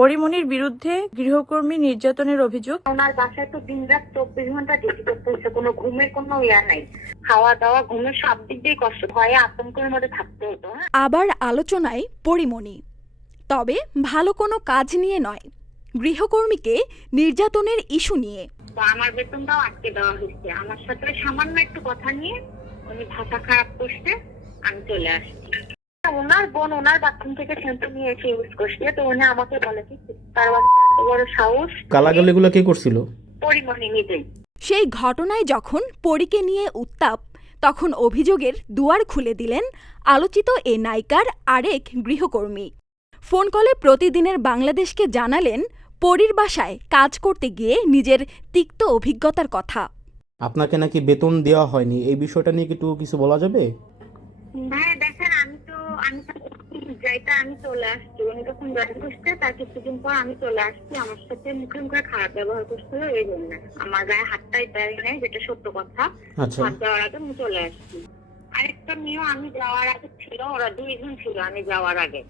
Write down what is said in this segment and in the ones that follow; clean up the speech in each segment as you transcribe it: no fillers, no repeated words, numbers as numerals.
পরিমনির বিরুদ্ধে গৃহকর্মী নির্যাতনের অভিযোগ। ওনার বাসায় তো দিনরাত 24 ঘন্টা ডিউটি করতে হচ্ছে, কোনো ঘুমের কোনো ইয়া নাই, খাওয়া দাওয়া ঘুমের সব দিক দিয়ে কষ্ট, ভয়ে আতঙ্কের মধ্যে থাকতে হতো। আবার আলোচনায় পরিমনি, তবে ভালো কোনো কাজ নিয়ে নয়, গৃহকর্মীকে নির্যাতনের ইস্যু নিয়ে। তো আমার বেতনটাও আটকে দেওয়া হয়েছে, আমার সাথে সামান্য একটু কথা নিয়ে উনি ভাষা খারাপ করছে, আমি চলে আসছি। ওনার বোন ওনার বাথরুম থেকে শ্যাম্পু নিয়ে এসে ইউজ করছে, তো উনি আমাকে বলে কি তার বাচ্চা এত বড় সাহস। গালাগালিগুলো কে করছিল? পরিমনি নিজেই। সেই ঘটনায় যখন পরীকে নিয়ে উত্তাপ, তখন অভিযোগের দুয়ার খুলে দিলেন আলোচিত এ নায়িকার আরেক গৃহকর্মী। ফোন কলে প্রতিদিনের বাংলাদেশকে জানালেন পরীর বাসায় কাজ করতে গিয়ে নিজের তিক্ত অভিজ্ঞতার কথা। আপনাকে নাকি বেতন দেওয়া হয়নি, এই বিষয়টা নিয়ে একটু কিছু বলা যাবে? ভাই দেখেন, আমি যাইটা আমি চলে আসছি, উনি যখন জয়েন করছে তার কিছুদিন পর আমি চলে আসছি, আমার সাথে মুখে মুখে খারাপ ব্যবহার করছিল, এই জন্য আমার গায়ে হাতটাই দেয় নাই, যেটা সত্য কথা। হাত দেওয়ার আগে আমি চলে আসছি। আরেকটা মেয়েও আমি যাওয়ার আগে ছিল, ওরা দুইজন ছিল আমি যাওয়ার আগে।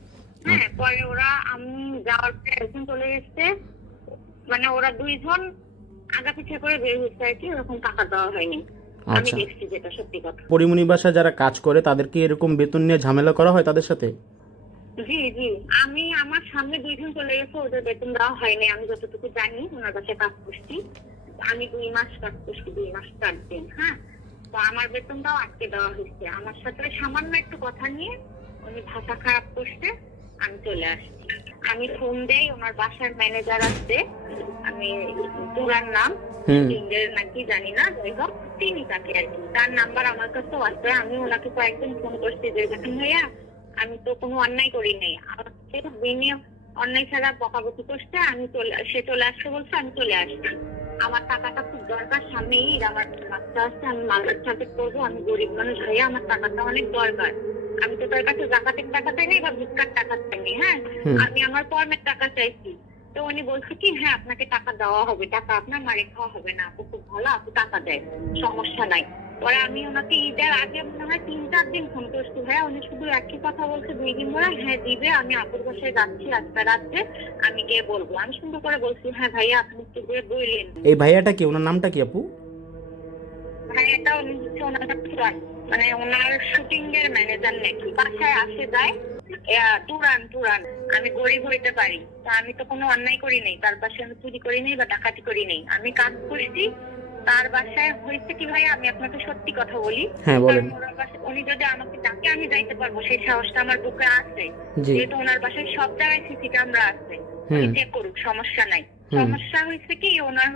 হ্যাঁ, পরে ওরা আমি যাওয়ার পরে একজন চলে গেছে, মানে ওরা দুইজন আগা পিছিয়ে করে বের হচ্ছে আর কি, ওরকম টাকা দেওয়া হয়নি। আমি দেখছি, যেটা সত্যি কথা। পরিমনি বাসায় যারা কাজ করে তাদেরকে এরকম বেতন নিয়ে ঝামেলা করা হয় তাদের সাথে? জি জি, আমি আমার সামনে দুইজন চলে গেছে, ওদের বেতন দেওয়া হয়নি। আমি যতটুকু জানি ওনার কাছে কাজ করছি, আমি 2 মাস কাজ করছি, 2 মাস 4 দিন। হ্যাঁ, তো আমার বেতনটাও আটকে দেওয়া হয়েছে, আমার সাথে সামান্য একটু কথা নিয়ে উনি ভাষা খারাপ করছে, আমি চলে আসছি। আমি ফোন দেই, ওনার বাসার ম্যানেজার আসছে, আমি পুরার নাম নাকি জানি না, যাই হোক তিনি তাকে আর কি, তার নাম্বার আমার কাছেও আছে। আমি ওনাকে কয়েকদিন ফোন করছি যে দেখেন ভাইয়া, আমি তো কোনো অন্যায় করি নাই, আমাকে বিনিয়োগ অন্যায় ছাড়া বকাবকি করছে, সে চলে আসছে বলছে, আমি চলে আসছি। আমার টাকাটা খুব দরকার, সামনে ঈদ, আমার বাচ্চা আসছে, আমি মালদার সাথে করবো, আমি গরিব মানুষ ভাইয়া, আমার টাকাটা অনেক দরকার। আমি তো তার কাছে জাকাতের টাকা চাইনি বা ভিক্ষার টাকা চাইনি। হ্যাঁ, আমি আমার কর্মের টাকা চাইছি। তো উনি বলছে কি হ্যাঁ আপনাকে টাকা দেওয়া হবে, টাকা আপনার মারে খাওয়া হবে না, আপু খুব ভালো, আপু টাকা দেয়, সমস্যা নাই। পরে আমি ওনাকে ঈদের আগে মনে হয় 3-4 দিন ফোন করছি, হ্যাঁ উনি শুধু একই কথা বলছে 2 দিন ধরে, হ্যাঁ দিবে, আমি আপুর বাসায় যাচ্ছি আজকে রাত্রে, আমি গিয়ে বলবো। আমি সুন্দর করে বলছি হ্যাঁ ভাইয়া আপনি একটু গিয়ে বললেন। এই ভাইয়াটা কি, ওনার নামটা কি আপু? ভাইয়াটা উনি হচ্ছে ওনার মানে ওনার শুটিং এর ম্যানেজার নাকি, বাসায় আসে যায় টুরান। আমি গরিব হইতে পারি, তা আমি তো কোনো অন্যায় করি নাই, তার বাসায় আমি চুরি করি নাই বা ডাকাতি করি নাই, আমি কাজ করছি তার বাসায়। হয়েছে কি ভাই, আমি আপনাকে সত্যি কথা বলি, উনি যদি আমাকে ডাকে আমি যাইতে পারবো, সেই সাহসটা আমার বুকে আছে, যেহেতু ওনার বাসায় সব জায়গায় সিসি ক্যামেরা আছে, চেক করুক, সমস্যা নাই। সমস্যা হয়েছে কি, ওনার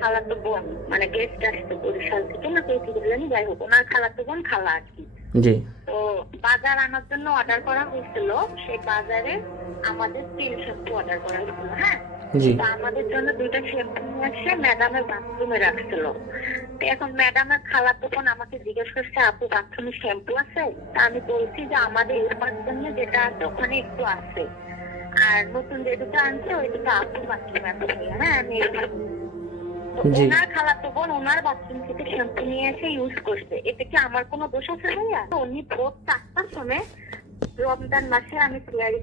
খালাতো বোন, মানে গেস্ট আসতো বরিশাল থেকে না কেউ থেকে জানি, যাই হোক ওনার খালাতো বোন খালা আর কি। তো বাজার আনার জন্য অর্ডার করা হয়েছিল, সেই বাজারে আমাদের তেল শ্যাম্পু অর্ডার করা হয়েছিল। হ্যাঁ, তো আমাদের জন্য 2টা শ্যাম্পু নিয়ে আসে ম্যাডামের বাথরুমে রাখছিল। এখন ম্যাডামের খালাতো বোন আমাকে জিজ্ঞেস করছে আপু বাথরুমে শ্যাম্পু আছে? তা আমি বলছি যে আমাদের এর জন্য যেটা আছে ওখানে একটু আছে, আর নতুন যে দুটো আনছে ওই দুটো আপু বাথরুমে আছে। হ্যাঁ, আমি ওনার খালাতো বোন ওনার বাথরুম থেকে শ্যাম্পু নিয়ে এসে ইউজ করছে, এতে কি আমার কোনো দোষ আছে ভাইয়া? উনি ভোর 4টার সময় রমজান মাসে আমি সিয়ারি,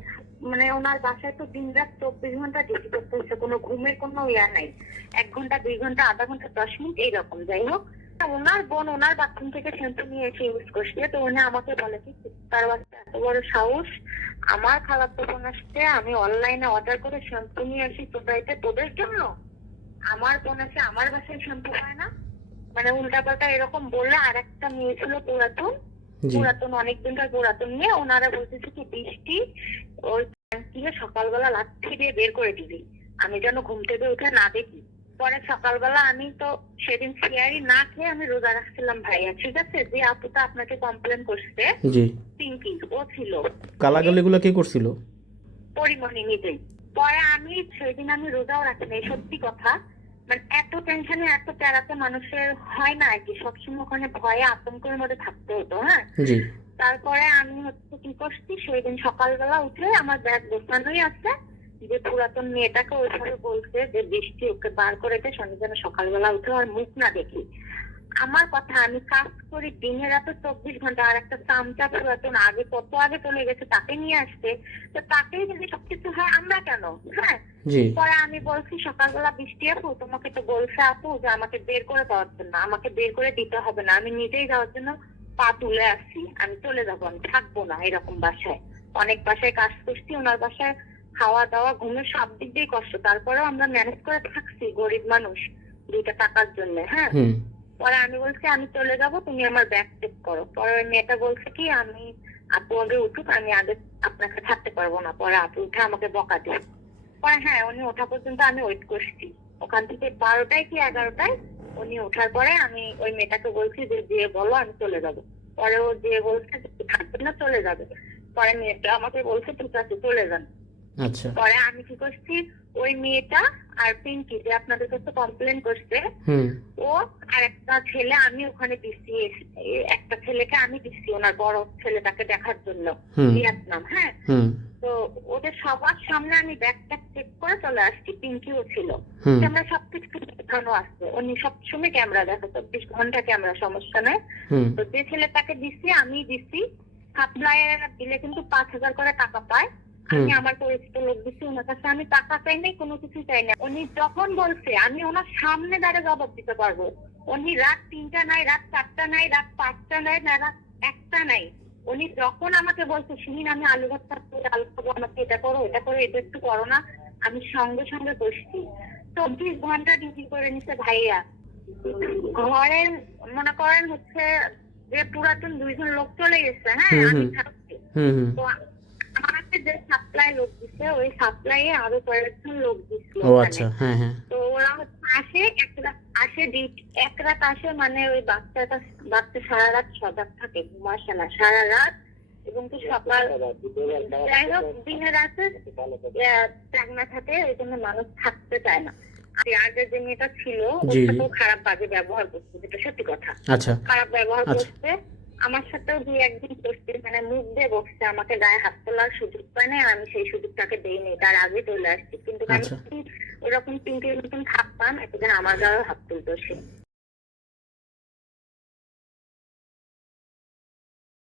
মানে ওনার বাসায় তো দিনরাত 24 ঘন্টা ডিউটি করতে হচ্ছে, কোনো ঘুমের কোনো ইয়া নাই, 1 ঘন্টা 2 ঘন্টা আধা ঘন্টা 10 মিনিট এইরকম। যাই হোক, ওনার বোন ওনার বাথরুম থেকে শ্যাম্পু নিয়ে এসে ইউজ করছে, তো উনি আমাকে বলে কি তার বাচ্চা এত বড় সাহস, আমার খালাতো বোন আসছে, আমি অনলাইনে অর্ডার করে শ্যাম্পু নিয়ে আসি তোদের জন্য, আমার বোন আছে আমার বাসায় শ্যাম্পু হয় না, মানে উল্টাপাল্টা এরকম বললে। আর একটা মেয়ে ছিল পুরাতন অনেকদিন ধরে পুরাতন নিয়ে, ওনারা বলতেছে কি বৃষ্টি ওই সকালবেলা লাঠি দিয়ে বের করে দিবি, আমি যেন ঘুম থেকে উঠে না দেখি। পরে সকালবেলা আমি তো সেদিন সিয়ারি না খেয়ে আমি রোজা রাখছিলাম ভাইয়া, ঠিক আছে, যে আপুটা আপনাকে কমপ্লেন করছে পিঙ্কি, ও ছিল। গালাগালিগুলো কে করছিল? পরিমনি নিজেই। পরে আমি সেদিন আমি রোজাও রাখি নাই, সত্যি কথা, মানে এত টেনশনে এত প্যারাতে মানুষের হয় না আর কি, সবসময় ওখানে ভয়ে আতঙ্কের মধ্যে থাকতে হতো। হ্যাঁ, তারপরে আমি হচ্ছে কি করছি, সেদিন সকালবেলা উঠে আমার ব্যাগ গোছানোই আছে, যে পুরাতন মেয়েটাকে ওইভাবে বলছে যে বৃষ্টি ওকে বার করে দে, শনি যেন সকালবেলা উঠে আর মুখ না দেখি। আমার কথা, আমি কাজ করি দিনে রাতে 24 ঘন্টা, আর একটা চামচা পুরাতন আগে কত আগে চলে গেছে তাকে নিয়ে আসতে, তো তাকেই যদি সবকিছু হয় আমরা কেন? হ্যাঁ, জি। পরে আমি বলছি সকালবেলা বৃষ্টি আপু তোমাকে তো বলছে আপু যে আমাকে বের করে দেওয়ার জন্য, আমাকে বের করে দিতে হবে না, আমি নিজেই যাওয়ার জন্য পা তুলে আসছি, আমি চলে যাবো, আমি থাকবো না এরকম বাসায়। অনেক বাসায় কাজ করছি, ওনার বাসায় খাওয়া দাওয়া ঘুমের সব দিক দিয়ে কষ্ট, তারপরেও আমরা ম্যানেজ করে থাকছি, গরিব মানুষ, 2টা টাকার জন্য। হ্যাঁ, হুম। পরে আমি বলছি আমি চলে যাব, তুমি আমার ব্যাগ চেক করো। পরে ওই মেয়েটা বলছে কি আমি আপু আগে উঠুক, আমি আগে আপনাকে থাকতে পারবো না। পরে আপু উঠে আমাকে বকা দিয়ে, পরে হ্যাঁ উনি ওঠা পর্যন্ত আমি ওয়েট করছি। ওখান থেকে 12টায় কি 11টায় উনি ওঠার পরে আমি ওই মেয়েটাকে বলছি যে দিয়ে বলো আমি চলে যাব। পরে ও দিয়ে বলছে যে থাকবে না, চলে যাবে। পরে মেয়েটা আমাকে বলছে ঠিক আছে চলে যান। আচ্ছা। পরে আমি কি করছি, ওই মেয়েটা আর পিঙ্কি যে আপনাদের কাছে কমপ্লেন করছে, হুম। ও আর একটা ছেলে আমি ওখানে দিচ্ছি, একটা ছেলেকে আমি দিচ্ছি ওনার বড় ছেলেটাকে দেখার জন্য, হুম। ভিয়েতনাম। হ্যাঁ, হুম। তো ওদের সবার সামনে আমি ব্যাগটা চেক করে চলে আসছি, পিঙ্কিও ছিল। হুম। ক্যামেরা সবকিছু দেখানো আছে, উনি সবসময় ক্যামেরা দেখে, 24 ঘন্টা ক্যামেরা, সমস্যা নেই। হুম। তো যে ছেলেটাকে দিচ্ছি আমি দিচ্ছি, সাপ্লায়ার দিলে কিন্তু 5,000 করে টাকা পায়। আমি আমার পরিচিত লোক দিচ্ছি, ওনার কাছে আমি টাকা চাই নাই, কোনো কিছু চাই না। উনি যখন বলছে আমি ওনার সামনে দাঁড়িয়ে জবাব দিতে পারবো। উনি রাত 3টা নাই, রাত 4টা নাই, রাত 5টা নাই, না রাত 1টা নাই, উনি যখন আমাকে বলছে শিরিন আমি আলু ভর্তা করে আলু খাবো, আমাকে এটা করো এটা করো, এটা একটু করো না, আমি সঙ্গে সঙ্গে বসছি। 24 ঘন্টা ডিউটি করে নিছে ভাইয়া। ঘরের মনে করেন হচ্ছে যে পুরাতন 2জন লোক চলে গেছে। হ্যাঁ, আমি থাকছি। হুম। হুম। তো আমাকে যে সাপ্লাই লোক দিচ্ছে, ওই সাপ্লাই আরো কয়েকজন লোক দিচ্ছে ও ওখানে। আচ্ছা, হ্যাঁ হ্যাঁ। তো ওরা হচ্ছে আসে এক রাত, আসে এক রাত আসে, মানে ওই বাচ্চা সারা রাত সজাগ থাকে, ঘুমাসে না সারা রাত, এবং কি সকাল যাই হোক দিনের রাতে প্রেগনা থাকে, ওই জন্য মানুষ থাকতে চায় না। আর আগে যে মেয়েটা ছিল জি, ওর জি। সাথেও খারাপ বাজে ব্যবহার করছে, যেটা সত্যি কথা, আচ্ছা। খারাপ ব্যবহার আচ্ছা। করছে। আমার সাথেও 2-1 দিন করছে, মানে মুখ দিয়ে বসছে, আমাকে গায়ে হাত তোলার সুযোগ পায় না, আমি সেই সুযোগটাকে দেইনি, তার আগে চলে আসছি। কিন্তু আমি আচ্ছা। ওরকম 3টের মতন থাকতাম, একদিন আমার গায়ে হাত তুলতো সে।